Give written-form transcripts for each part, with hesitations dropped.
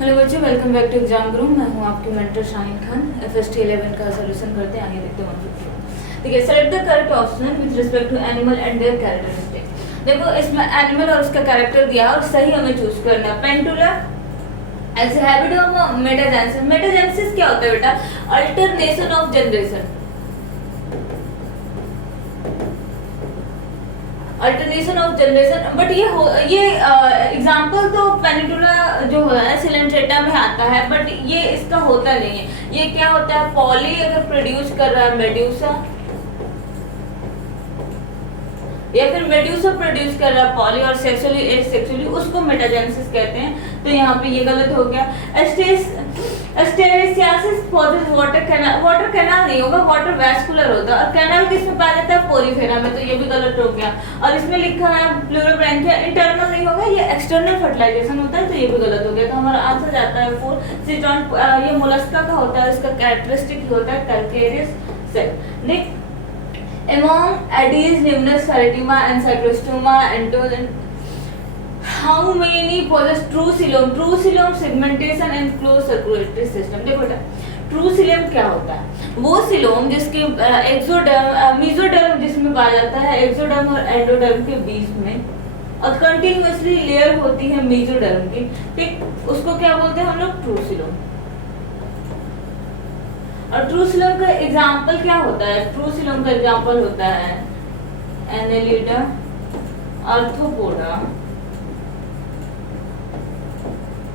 Hello बच्चों, welcome back to exam गुरु। मैं हूं आपकी मेंटर शाहिन खान। FST 11 का सॉल्यूशन करते हैं। आगे देखते हैं 151। ठीक है, select the correct option with respect to animal and their characteristic. देखो, इसमें एनिमल और उसका कैरेक्टर दिया और सही हमें चूज करना है। Pennatula as habit of metagenesis. Metagenesis क्या होता है बेटा? Alternation of generation. Alternation of generation. But ये एग्जाम्पल तो पेनिटुला जो है सिलेंट्रेटा में आता है, बट ये इसका होता नहीं है। ये क्या होता है? पॉली अगर प्रोड्यूस कर रहा है मेड्यूसा, या फिर मेड्यूसा प्रोड्यूस कर रहा है पॉली और सेक्सुअली उसको मेटाजेनेसिस कहते हैं। तो यहाँ पे ये गलत हो गया। Asterias possesses water canal. Water canal नहीं होगा, वाटर वैस्कुलर होता है। और कैनाल किसमें पाया जाता है? पोरीफेरा में। तो ये भी गलत हो गया। और इसमें लिखा है प्लूरल ब्रैंकिया, इंटरनल नहीं होगा, ये एक्सटर्नल फर्टिलाइजेशन होता है। तो ये भी गलत हो गया। तो हमारा आंसर जाता है 4 सिट्रॉन। ये मोलस्का का होता है, इसका कैरेक्टरिस्टिक होता है calcareous cell. Next, among Aedes, Nimnus, Phyretima and Cyclostoma and how many possess true coelom? True coelom segmentation and closed circulatory system। देखो बेटा, ट्रू सीलम क्या होता है? वो सीलोम जिसके एक्सोडर्म मेसोडर्म जिसमें पाया जाता है एक्सोडर्म और एंडोडर्म के बीच में, और कंटिन्यूअसली लेयर होती है मेसोडर्म की। ठीक, उसको क्या बोलते हैं हम लोग? True coelom. और ट्रू सीलम का एग्जाम्पल क्या होता है? ट्रू सीलम का एग्जाम्पल होता है Annelida, Arthropoda,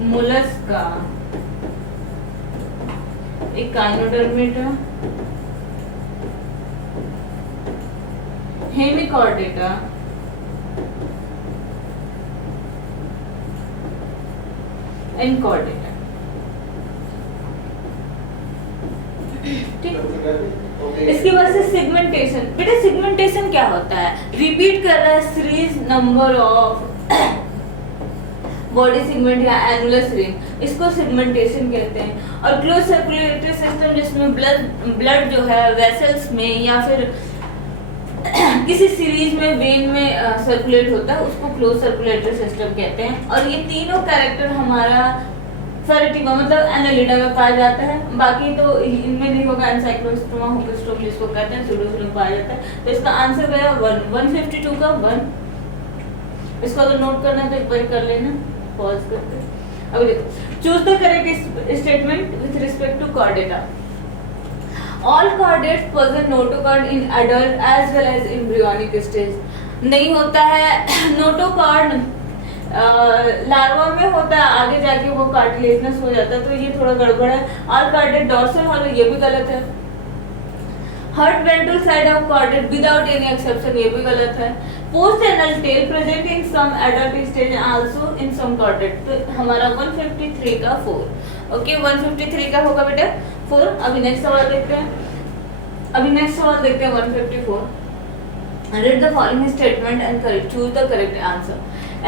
Mollusca, Echinodermata, Hemichordata, and Chordata. इसके बाद से सेगमेंटेशन। बेटा सेगमेंटेशन क्या होता है? रिपीट कर रहा है series number of body segment या एनुलर रिंग, इसको सेगमेंटेशन कहते हैं। और क्लोज सर्कुलेटरी सिस्टम जिसमें ब्लड जो है वेसल्स में या फिर किसी सीरीज में वेन में सर्कुलेट होता है, उसको क्लोज सर्कुलेटरी सिस्टम कहते हैं। और ये तीनों कैरेक्टर हमारा फेरेटिमा मतलब एनालिडा में पाया जाता है। बाकी तो इनमें नहीं होगा। एनसाइक्लोस्टोमा, होकोस्टोम जिसको कहते हैं, सूडोसीलम पाया जाता है। तो इसका आंसर गया 152 का 1। इसको अगर नोट करना है तो एक बार कर लेना पॉज करके। अभी देखो, choose the correct statement with respect to chordata. All chordates present notochord in adult as well as embryonic stage. नहीं होता है नोटोकॉर्ड, लार्वा में होता है, आगे जाके वो कार्टिलेजनस हो जाता है। तो ये थोड़ा गड़बड़ है। ऑल कॉर्डेट डॉर्सल हॉलो, ये भी गलत है। Heart ventral side of chordate without any exception, ये भी गलत है। Post anal tail present in some adult stage also in some chordate. तो हमारा 153 का 4। ओके, 153 का होगा बेटा 4। अभी नेक्स्ट सवाल देखते हैं। 154। Read the following statement and correct choose the correct answer.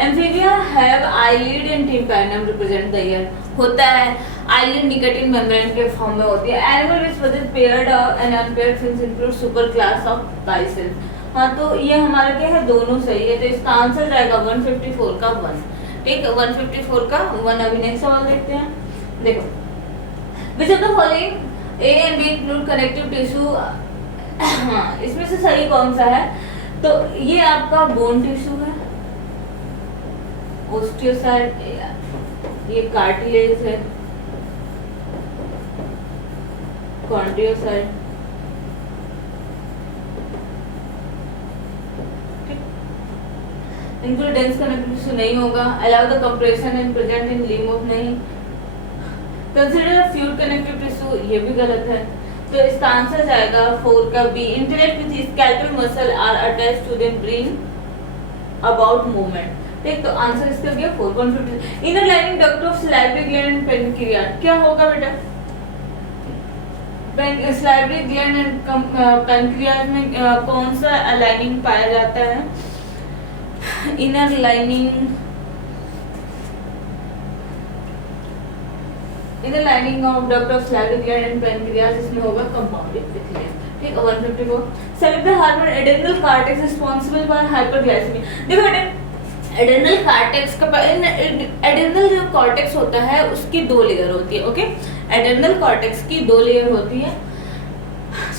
Amphibia have eyelid and tympanum represent the ear. होता है आईलिड निकोटिन मेम्ब्रेन के फॉर्म में होती है। Animal which possess paired and unpaired fins include super class of biceps. हाँ, तो ये हमारा क्या है? दोनों सही है। तो इसका आंसर जाएगा 154 का 1। ठीक है, 154 का 1। अभी नेक्स्ट सवाल देखते हैं। देखो, which of the following A and be include connective tissue. हाँ, इसमें से सही कौन सा है? तो ये आपका बोन टिश्यू है, ओस्टियोसाइट, ये कार्टिलेज है, कॉन्ड्रियोसाइट। इनको डेंस कनेक्टिव टिश्यू नहीं होगा। Allow the compression and present in lymph, नहीं। कंसीडर फ्यूड कनेक्टिव टिश्यू, ये भी गलत है। तो इसका आंसर जाएगा 4 का B. Interact with skeletal muscle are attached to the brain about movement. ठीक, तो आंसर इसका गया 4, 150। Inner lining duct of salivary gland and pancreas क्या होगा बेटा? सलाइवरी ग्लैंड एंड पेनक्रियाज में कौन सा लाइनिंग पाया जाता है? Inner lining of duct of salivary gland and pancreas, इसमें होगा कंपाउंड एपिथेलियम। ठीक है, 154। Select the hormone adrenal cortex responsible for hyperglycaemia. देखो बेटा, एड्रेनल कॉर्टेक्स का एड्रेनल जो कॉर्टेक्स होता है उसकी 2 लेयर होती है। ओके, एड्रेनल कॉर्टेक्स की 2 लेयर होती है,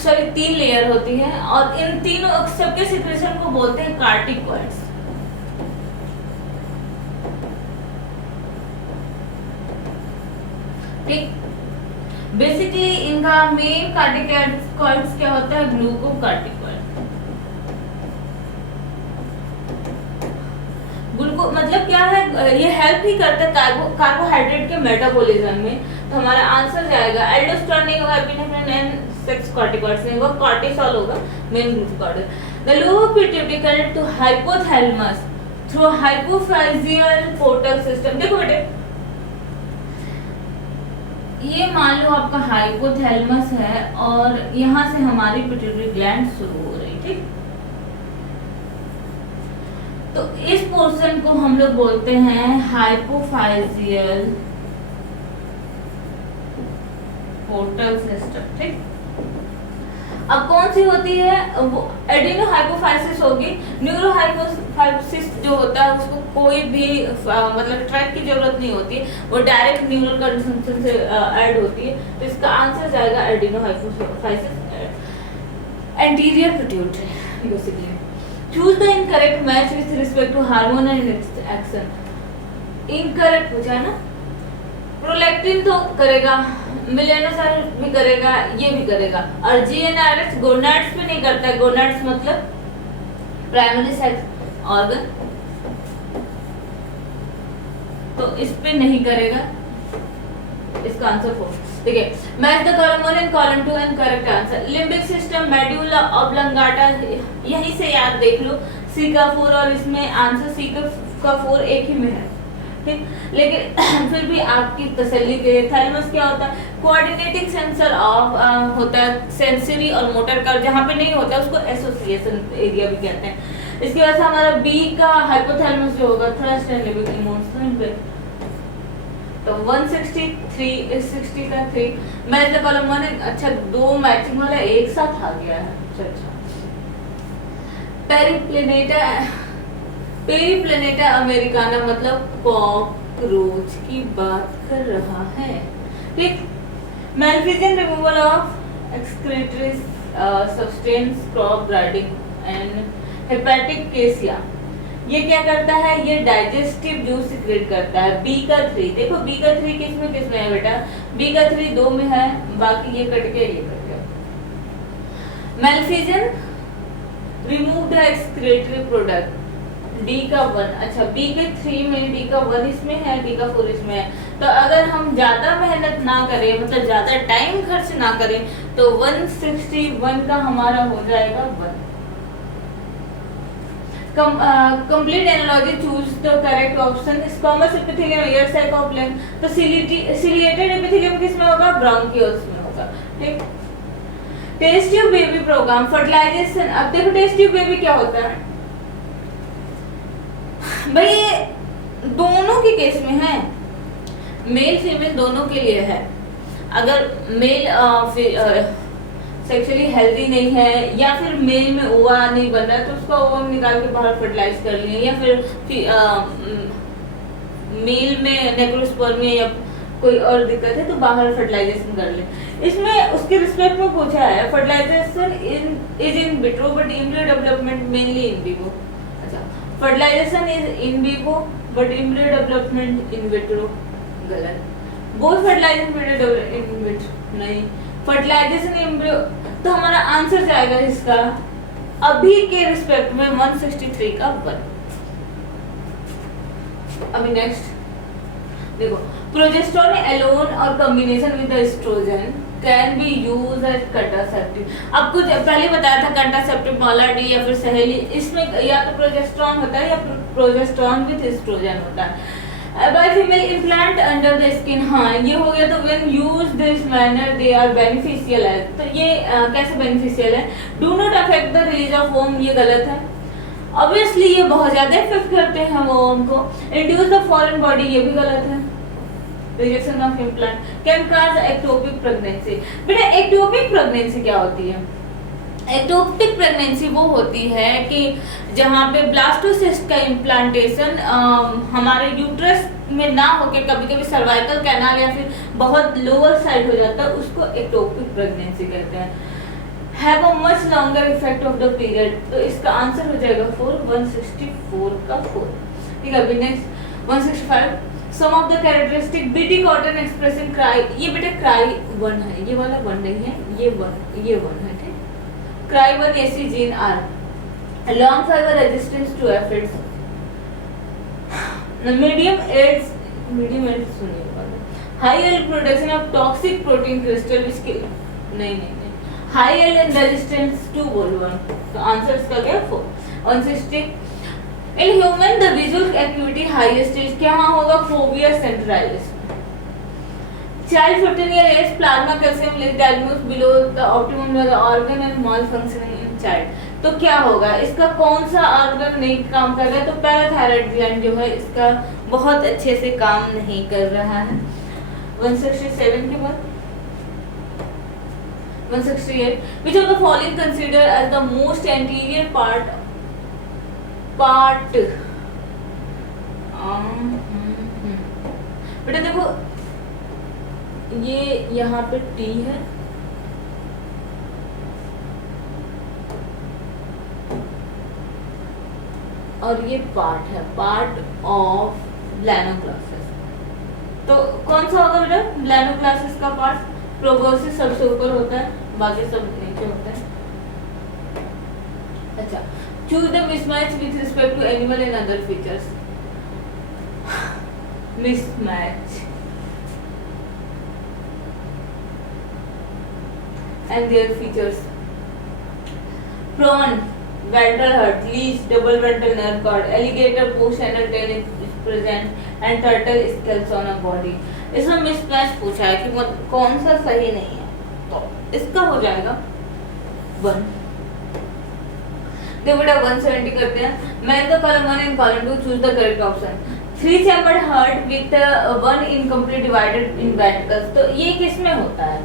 सॉरी 3 लेयर होती है, और इन तीनों सबके सिक्रेशन को बोलते हैं कार्टिकॉइड्स। ठीक, बेसिकली इनका मेन कार्टिकॉइड्स क्या होता है, ग्लूकोकार्टिकॉइड। ग्लूको मतलब क्या है, ये हेल्प ही करता है कार्बोहाइड्रेट के मेटाबॉलिज्म में। तो हमारा आंसर जाएगा aldosterone, epinephrine and sex corticoids में वो कॉर्टिसोल होगा main glucocorticoid. The lower pituitary connect to hypothalamus through hypophyseal portal system. देखो बेटे, ये मान लो आपका हाइपोथैलेमस है और यहाँ से हमारी पिट्यूटरी ग्लैंड शुरू हो रही, ठीक। तो इस पोर्शन को हम लोग बोलते हैं हाइपोफाइजियल पोर्टल सिस्टम, ठीक। अब कौन सी होती है, वो एडिनोहाइपोफाइसिस होगी। न्यूरोहाइपोफाइसिस जो होता है उसको कोई भी मतलब ट्रैक की जरूरत नहीं होती, वो डायरेक्ट न्यूरल कंजम्पशन से ऐड होती है। तो इसका आंसर जाएगा adenohypophysis, anterior pituitary basically. Choose the incorrect match with respect to hormone and its action. Incorrect पूछा है ना, प्रोलैक्टिन तो करेगा, मेलानोसाइट भी करेगा, ये भी करेगा, और जीएनआरएच गोनाड्स पे नहीं करता है। गोनाड्स मतलब प्राइमरी सेक्स ऑर्गन, तो इस पे नहीं करेगा। इसका आंसर 4, ठीक है। Match the column 1 and column 2 and correct answer. Limbic system, medulla oblongata, यही से याद देख लो, सी का 4, और इसमें आंसर सी का 4 एक ही में है, ठीक। लेकिन फिर भी आपकी तसल्ली के लिए, थैलेमस क्या होता है, कोऑर्डिनेटिंग सेंसर ऑफ होता है सेंसरी और मोटर का, जहाँ पे नहीं होता है उसको एसोसिएशन एरिया भी कहते हैं। इसकी वजह से हमारा बी का हाइपोथैलेमस जो होगा थ्रस्ट एंड लिम्बिक इमोशनल पे। तो 163 60 का 3 मैच द कॉलम 1। अच्छा, 2 मैचिंग वाला एक साथ आ गया है। अच्छा, पेरीप्लेनेटा अमेरिकाना मतलब कॉकरोच की बात कर रहा है, ठीक। Malpighian removal of excretory substance, crop grinding and hepatic caeca. ये क्या करता है, ये डाइजेस्टिव जूस सिक्रेट करता है। बी का 3, देखो बी का 3 किस में है बेटा, बी का 3 2 में है, बाकी ये कट गया, ये कट गया। Malpighian remove the excretory product, D का 1। अच्छा, बी के 3 में डी का 1 इसमें है, डी का 4 इसमें है। तो अगर हम ज्यादा मेहनत ना करें, मतलब ज्यादा टाइम खर्च ना करें, तो 161 का हमारा हो जाएगा 1। Complete analogy, choose the correct option. Squamous epithelium, ear sac of length। तो ciliated epithelium किस में होगा, ब्रोंकियोल्स में होगा, ठीक। Test tube baby program, fertilization. अब देखो टेस्ट ट्यूब बेबी क्या होता है भाई, ये दोनों के केस में है, मेल फीमेल दोनों के लिए है। अगर मेल सेक्सुअली हेल्दी नहीं है, या फिर मेल में ओवा नहीं बन रहा है, तो उसका ओवम निकाल के बाहर फर्टिलाइज कर लिए, या फिर मेल में नेक्रोस्पर्मिया या कोई और दिक्कत है तो बाहर फर्टिलाइजेशन कर ले। इसमें उसके रिस्पेक्ट में पूछा है, fertilisation is in vitro but embryo development mainly in vivo. अच्छा, fertilisation is in vivo but embryo development in vitro, गलत। बोथ फर्टिलाइजेशन इन विट्रो नहीं, फर्टिलाइजेशन एम्ब्रियो। तो हमारा आंसर जाएगा इसका अभी के रिस्पेक्ट में 163 का 1। अभी नेक्स्ट देखो, प्रोजेस्टेरोन एलोन और combination with oestrogen can be use as contraceptive. अब कुछ पहले बताया था कंट्रासेप्टिव माला डी या फिर सहेली, इसमें या तो प्रोजेस्टेरोन होता है या प्रोजेस्टेरोन विद एस्ट्रोजन होता है। By female implant under the skin, हाँ ये हो गया। तो when use this manner they are beneficial है। तो ये कैसे बेनिफिशियल है, do not affect the release of womb, ये गलत है। ऑब्वियसली ये बहुत ज्यादा इफेक्ट करते हैं वोम को। इंड्यूस द फॉरेन बॉडी, ये भी गलत है। Rejection of implant can cause ectopic pregnancy. बेटा एक्टोपिक प्रेगनेंसी क्या होती है, एक्टोपिक प्रेगनेंसी वो होती है कि जहाँ पे ब्लास्टोसिस्ट का इम्प्लांटेशन हमारे यूट्रस में ना होके कभी कभी सर्वाइकल कैनाल या फिर बहुत लोअर साइड हो जाता है, उसको एक्टोपिक प्रेगनेंसी कहते हैं। Have a much longer effect of the period, तो इसका आंसर हो जाएगा 164 का 4। ठीक है, अभी next 165। Some of the characteristic Bt cotton expressing cry, ये बेटा क्राई 1 है, ये वाला 1 नहीं है, ये 1 है। ठीक, cry 1 AC gene are long fibre resistance to aphids, medium aids सुनिएगा, high yield production of toxic protein crystal इसके नहीं, high yield and resistance to bollworm, तो आंसर इसका क्या 4। 160। In human the visual activity highest as क्या होगा, fovea centralis. Child 15 year age plasma calcium level diagnose below the optimum level organ and malfunctioning in child, तो क्या होगा, इसका कौन सा ऑर्गन नहीं काम कर रहा है, तो पैराथायराइड ग्लैंड जो है इसका बहुत अच्छे से काम नहीं कर रहा है। 167 के बाद 168, which of the following considered as the most anterior part बेटा देखो ये यहाँ पे T है, और ये पार्ट है, पार्ट ऑफ ब्लैनोक्लासिस, तो कौन सा होगा बेटा, ब्लैनोक्लासिस का पार्ट प्रोबोसिस सबसे ऊपर होता है, बाकी सब नीचे होता है। अच्छा, choose the mismatch with respect to animal and other features. Mismatch and their features, prawn ventral heart, leech, double ventral nerve cord, alligator post anal tail is present and turtle scales on a body। इसमें mismatch पूछा है कि कौन सा सही नहीं है, तो इसका हो जाएगा 1। देखो बेटा 170 करते हैं, मैं तो column 1 and column 2 choose the correct option. 3 chambered heart with 1 incomplete divided in ventricles, तो ये किस में होता है,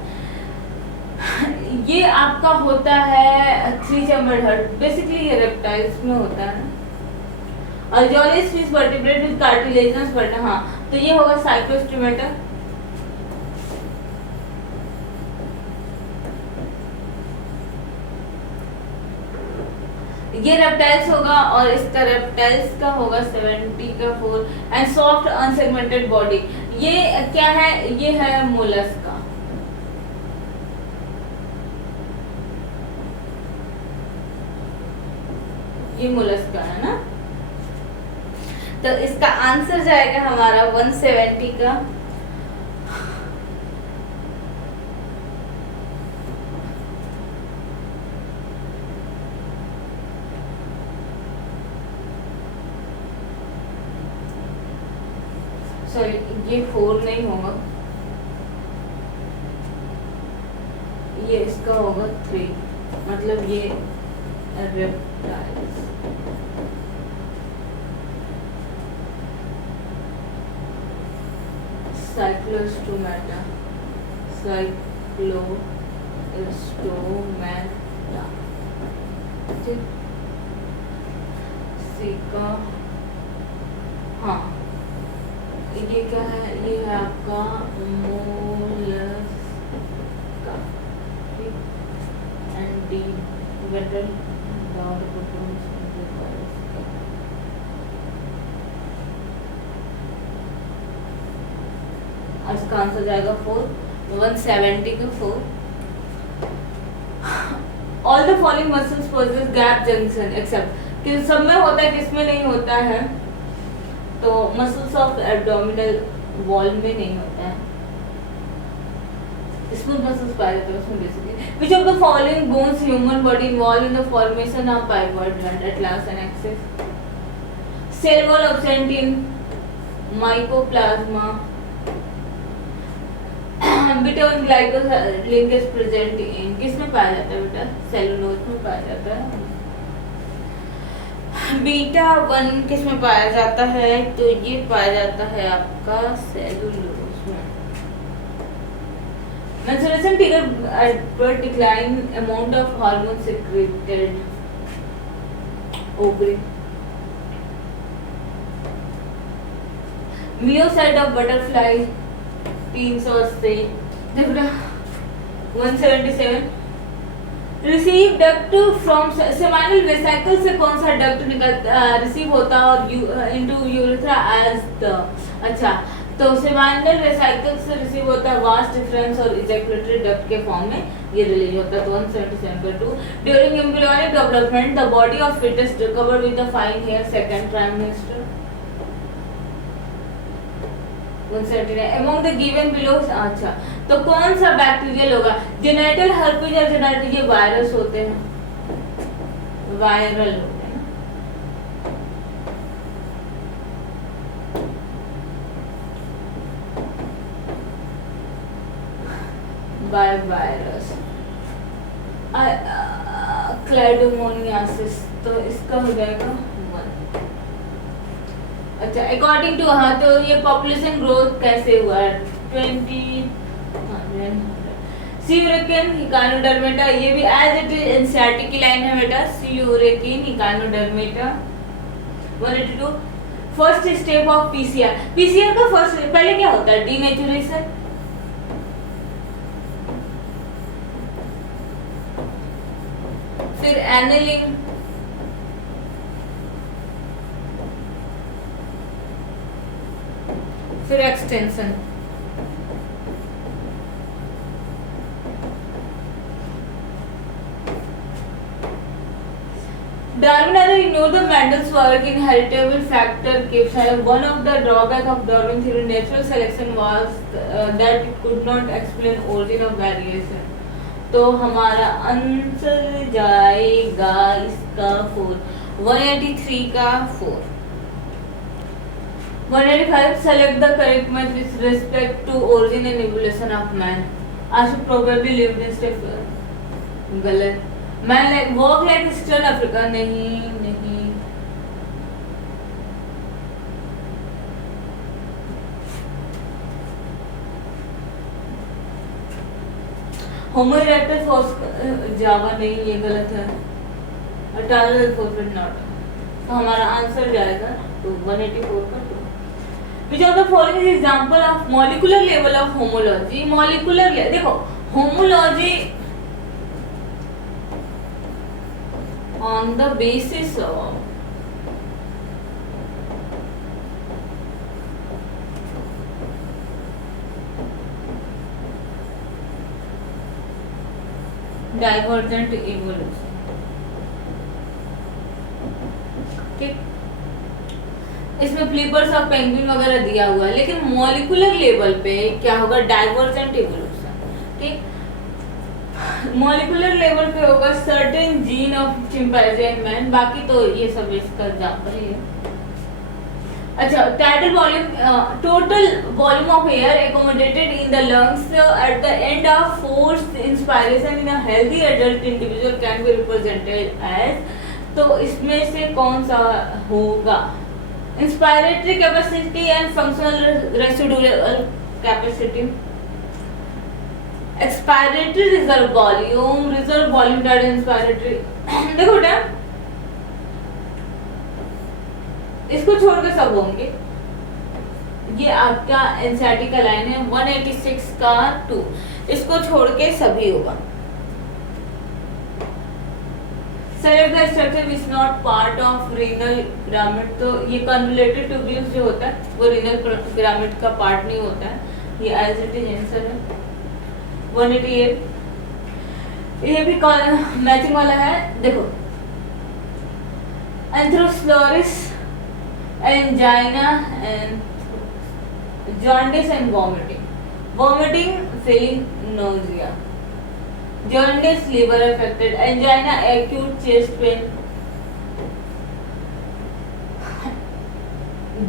ये आपका होता है 3 चैम्बर्ड हार्ट, बेसिकली ये रेप्टाइल्स में होता है। अल्जोलिस फिश वर्टिब्रेट विद कार्टिलेजिनस वर्ट, हाँ तो ये होगा साइक्लोस्टोमेटा। ये रेप्टाइल्स होगा और इसका रेप्टाइल्स का होगा 70 का 4। एंड सॉफ्ट अनसेगमेंटेड बॉडी, ये क्या है, ये है मोलस्का। ये मोलस्का है ना, तो इसका आंसर जाएगा हमारा 170 का सॉरी ये 4 नहीं होगा, ये इसका होगा 3, मतलब ये रेप्टाइल्स। साइक्लोस्टोमेटा, साइक्लोस्टोमेटा, ठीक, सीका, हाँ ये क्या है, ये है आपका मोलस्का, ठीक, and D ventral down protons. इसका आंसर जाएगा 4, 170 का 4। All the following muscles possess gap junction except, कि सब में होता है किसमें नहीं होता है, तो मसल्स ऑफ एब्डोमिनल वॉल में नहीं होता है, स्मूथ मसल्स पाए जाते हैं उसमें basically. Which of the following bones human body involve in the formation of hyoid gland at last and access, cell wall absent in Mycoplasma, between glycol linkage present in, किसमें पाया जाता है बेटा, cellulose में पाया जाता है। बीटा 1 किसमें पाया जाता है, तो ये पाया जाता है आपका सेलुलोज में। Menstruation trigger but decline amount of hormone secreted ovary. Myocyte of butterfly 300 से देखो 177 receive duct from seminal vesicle से कौन सा डक्ट निकलता रिसीव होता है और इनटू यूरेथ्रा एज द अच्छा तो सेमाइनल वेसिकल से रिसीव होता है वास्ट डिफरेंस और इजैकुलेटरी डक्ट के फॉर्म में ये रिलीज होता है। तो 177/2 during embryonic development the body of foetus covered with the fine hair second trimester 179 among the given below अच्छा तो कौन सा बैक्टीरियल होगा जेनेटल हर्पीज या जेनेटल ये वायरस होते हैं वायरल होते हैं बाय वायरस क्लैडोमोनियासिस तो इसका हो जाएगा अच्छा अकॉर्डिंग टू हाँ तो ये पॉपुलेशन ग्रोथ कैसे हुआ है 20 सीयूरेकिन हिकानोडर्मेटा ये भी एज इट इज एनसीईआरटी की लाइन है बेटा सीयूरेकिन हिकानोडर्मेटा 182 first step of PCR PCR का फर्स्ट पहले क्या होता है डीनेचुरेशन फिर एनेलिंग फिर extension Darwin has ignored the Mendel's work in heritable factor keeps one of the drawbacks of Darwin theory natural selection was that it could not explain origin of variation तो हमारा answer जाएगा इसका 4 183 का 4 185 select the correct match with respect to origin and evolution of man. I should probably live in step गलत man like walk like Eastern Africa नहीं नहीं Homo erectus जावा नहीं ये गलत है Italian forfeit not तो हमारा आंसर जाएगा तो 184 का 2 Which of the following is example of molecular level of homology? Molecular देखो homology on the basis of divergent evolution. ठीक इसमें फ्लिपर्स ऑफ पेंगुइन वगैरह दिया हुआ है लेकिन मॉलिक्यूलर लेवल पे क्या होगा डाइवर्जेंट इवोल्यूशन ठीक मॉलिक्यूलर लेवल पे होगा certain gene of chimpanzee and man बाकी तो ये सब इसका एग्जांपल ही है अच्छा total volume of air accommodated in the lungs at the end of force inspiration in a healthy adult individual can be represented as तो इसमें से कौन सा होगा inspiratory capacity and functional residual capacity expiratory reserve volume that is inspiratory देखो बेटा इसको छोड़ के सब होंगे ये आपका एनसीईआरटी का लाइन है 186 का 2 इसको छोड़ के सभी होगा Select the structure which is not part of renal pyramid तो ये convoluted tubules जो होता है वो renal pyramid का पार्ट नहीं होता है ये as it is आंसर है 188 ये भी मैचिंग वाला है देखो atherosclerosis angina and jaundice and vomiting feeling nausea jaundice liver affected angina acute chest pain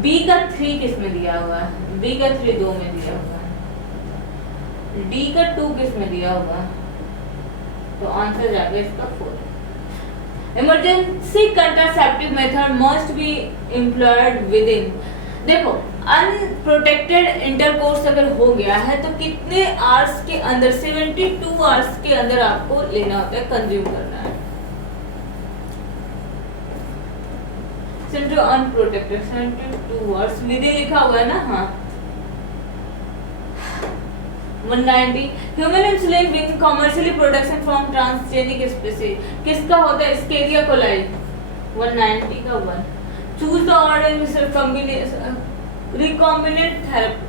B का 3 किस में दिया हुआ है B का 3 2 में दिया हुआ है D का 2 किस में दिया हुआ है तो आंसर जाएगा इसका 4 emergency contraceptive method must be employed with in देखो अनप्रोटेक्टेड इंटरकोर्स अगर हो गया है तो कितने आवर्स के अंदर, 72 आवर्स के अंदर आपको लेना होता है, कंज्यूम करना है। अनप्रोटेक्टेड 72 आवर्स विधि लिखा हुआ है ना, हाँ। 190 human insulin being commercially production from transgenic species, किसका होता है, स्केरिया कोलाई। 190 का 1। चूज द ऑर्डर में कॉम्बिनेशन रिकॉम्बिनेंट थेरेपी।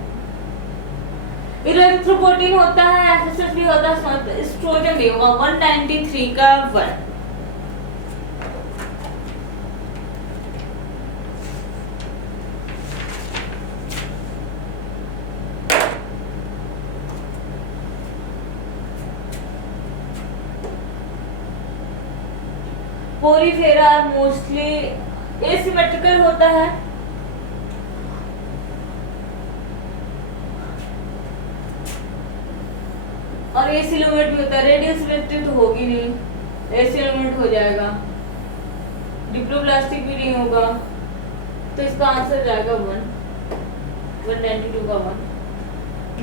इलेक्ट्रोपोर्टिन होता है, एफएसएस भी होता है, एस्ट्रोजन भी होगा। 193 का 1। पोरीफेरा मोस्टली एसिमेट्रिकल होता है, और एसिलोमेट भी होता है। रेडियल सिमेट्री तो होगी नहीं, एसिलोमेट हो जाएगा। डिप्लोप्लास्टिक भी नहीं होगा, तो इसका आंसर जाएगा 1। 192 का 1।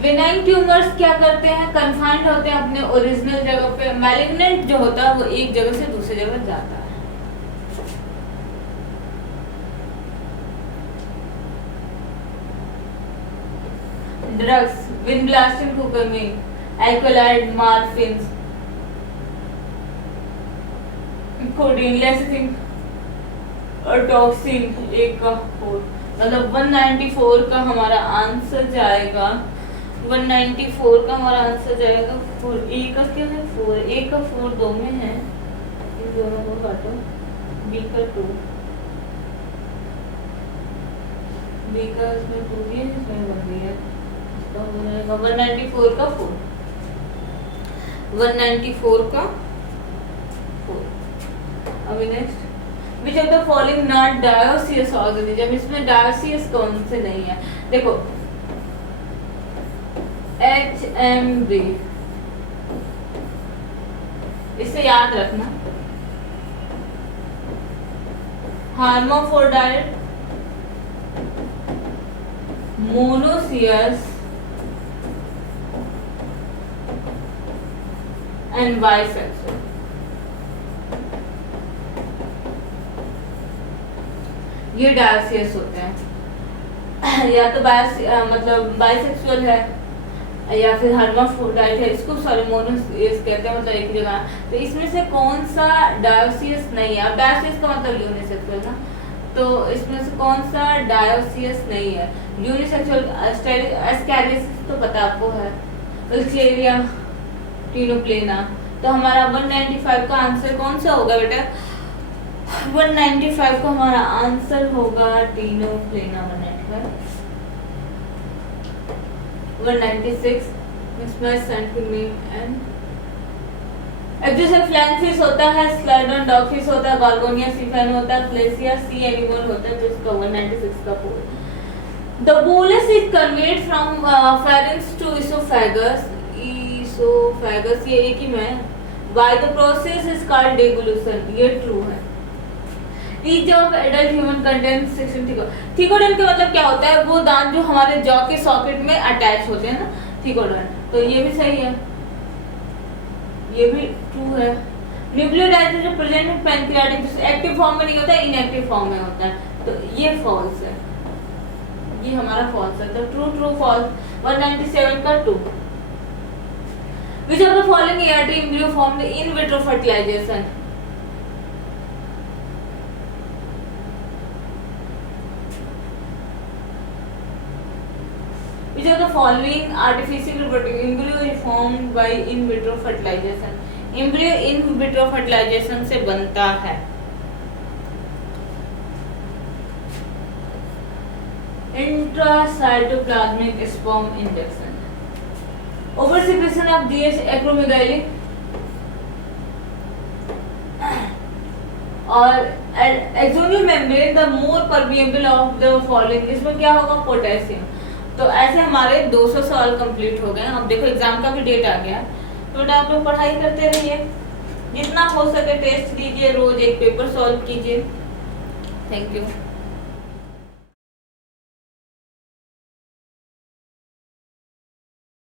विनाइन ट्यूमर्स क्या करते हैं, कन्फाइंड होते हैं अपने ओरिजिनल जगह पे। मैलिग्नेंट जो होता है वो एक जगह से दूसरी जगह जाता है। Drugs, vinblastine, cocaine, alkaloid, morphine, codeine, lecithin और टॉक्सिन। एक का 4, मतलब 194 का हमारा आंसर जाएगा। 194 का हमारा आंसर जाएगा 4। ए का क्या है, 4। ए का 4 दो में है, इन दोनों को काटो। बी का 2, बी का इसमें 2 भी है, इसमें 1 भी है, इसका हो जाएगा 194 का 4। 194 का 4। अभी next, which of the following not dioecious organism, इसमें डायोसियस कौन से नहीं है, देखो HMB, इसे याद रखना। हार्माफोर्डाइट, मोनोसियस एंड बाइसेक्सुअल। ये डायोसियस होते हैं, या तो मतलब बाइसेक्सुअल है या फिर हर्माफ्रोडाइट है, इसको सॉरी मोनोसियस कहते हैं, मतलब एक जगह। तो इसमें से कौन सा डायोसियस नहीं है, अब डायोसियस का मतलब यूनिसेक्सुअल ना, तो इसमें से कौन सा डायोसियस नहीं है। यूनिसेक्सुअल एस्कैरियोसिस तो पता आपको है, उल्चेरिया, टिनोप्लेना। तो हमारा 195 का आंसर कौन सा होगा बेटा, 195 का हमारा आंसर होगा टिनोप्लेना। 196 फिश होता है, स्लाइडन डॉगफिश होता है, गार्गोनिया सीफेन होता है, फ्लेसिया सी एनिमल होता है, तो इसका 196 का 4। The bolus is conveyed from pharynx to esophagus, ये एक ही में by the process is called deglutition, ये ट्रू है। Each of adult human contains 16 थिकोडन का मतलब क्या होता है, वो दांत जो हमारे जॉ के सॉकेट में अटैच होते हैं ना, थिकोडन, तो ये भी सही है, ये भी ट्रू है। न्यूक्लियोटाइड जो प्रेजेंट है पैंक्रियाटिक, एक्टिव फॉर्म में नहीं होता है, इनएक्टिव फॉर्म में होता है, तो ये फॉल्स है, ये हमारा फॉल्स है। तो ट्रू ट्रू फॉल्स। 197 का 2। Which of the following ART embryo formed in vitro fertilization? Which of the following artificial reproductive embryo is formed by in vitro fertilization? Embryo in vitro fertilization से बनता है। Intracytoplasmic sperm induction. Oversecretion of GH acromegaly और axonal membrane the more permeable of the following, इसमें क्या होगा, potassium. तो ऐसे हमारे 200 सवाल कंप्लीट हो गए। अब देखो एग्जाम का भी डेट आ गया, तो आप लोग पढ़ाई करते रहिए, जितना हो सके टेस्ट दीजिए, रोज एक पेपर सॉल्व कीजिए। Thank you.